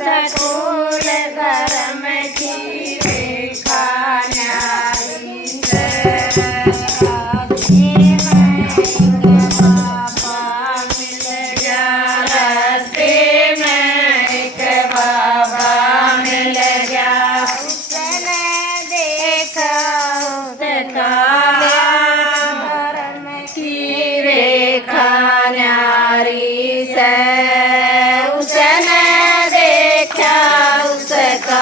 school कर्म की रेखा न्यारी से रास्ते में एक बाबा मिल गया उसने देखा उसका कर्म की रेखा न्यारी से उसने देखा उसका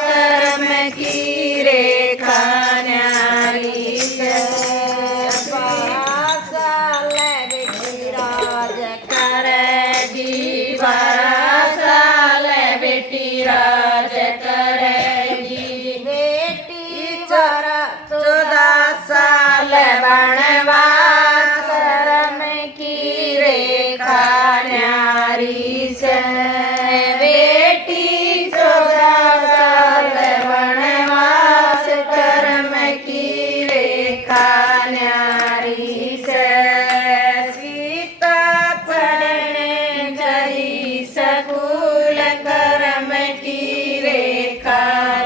कर्म की रेखा न्यारी से साल बेटी राज करेगी बेटी 14 साल वनवास कर्म की रेखा न्यारी से बेटी 14 साल वनवास कर्म की रेखा न्यारी से सीता पढ़ने गई सकूल कर्म की रेखा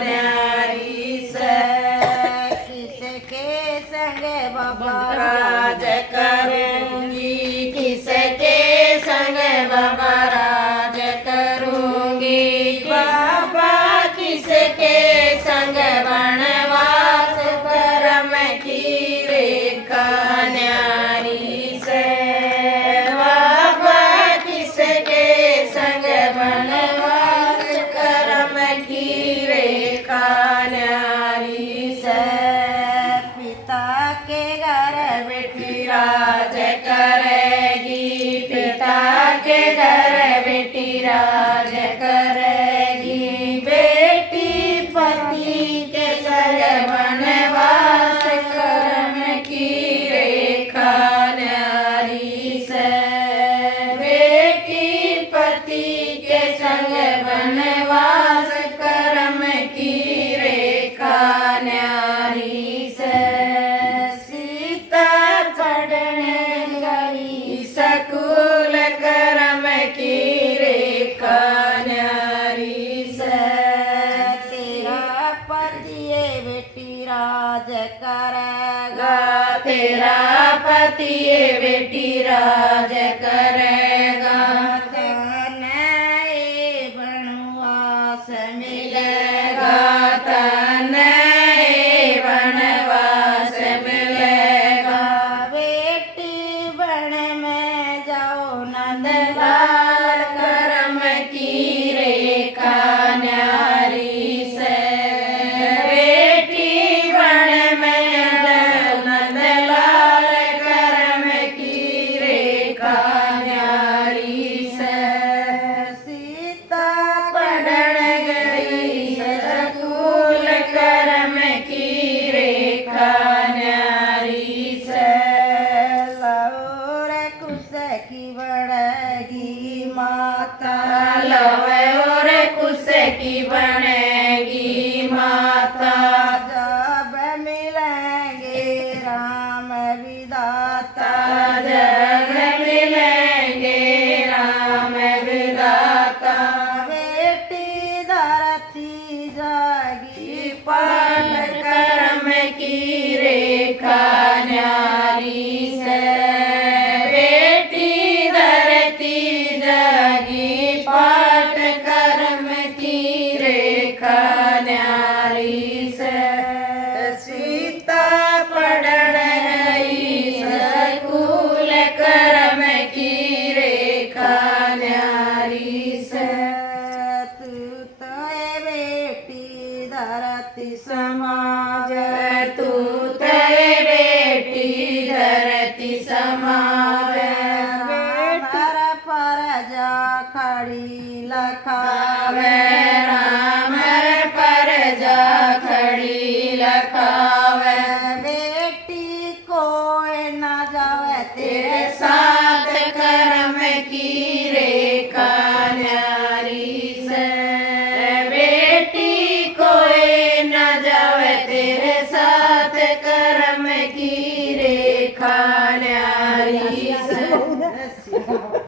न्यारी से किसके संग बाबा राज करूंगी किसके संग बाबा राज करूंगी बाबा किसके संग वनवास कर्म की रेखा न्यारी से बाबा किसके संग वनवास कर्म की रेखा न्यारी से पिता के घर बेटी राज करेगी पिता के घर बेटी राज करेगी बेटी पति के संग वनवास कर्म की रेखा न्यारी से बेटी पति के संग वनवास कर्म की रेखा न्यारी से सीता पढ़ने गई सकूल कर्म की रेखा न्यारी से तेरा पति बेटी राज करेगा तेरा पति बेटी राज करेगा तने वनवास मिलेगा तने वनवास मिलेगा बेटी बन में जाओ नंदलाल कर्म की रेखा न्यारी से बेटी बन में नंदलाल कर्म की रेखा न्यारी से सीता पढ़न गई सकूल कर्म की रेखा न्यारी से लौर कुश की बड़गी माता लव और कुश की बनेगी माता जब मिलेंगे राम विदाता जग मिलेंगे राम विदाता बेटी धरती जागी पाठ कर्म की रेखा न्यारी से बेटी धरती जागी पाठ कर्म की रेखा न्यारी से सीता पढ़न गई सकूल कर्म की रेखा न्यारी से तू तो बेटी धरती समाज तू तेरे बेटी धरती समाज हर पर जा खड़ी लखावे राम हर पर जा खड़ी लखावे बेटी कोई न जावे तेरे साथ कर्म की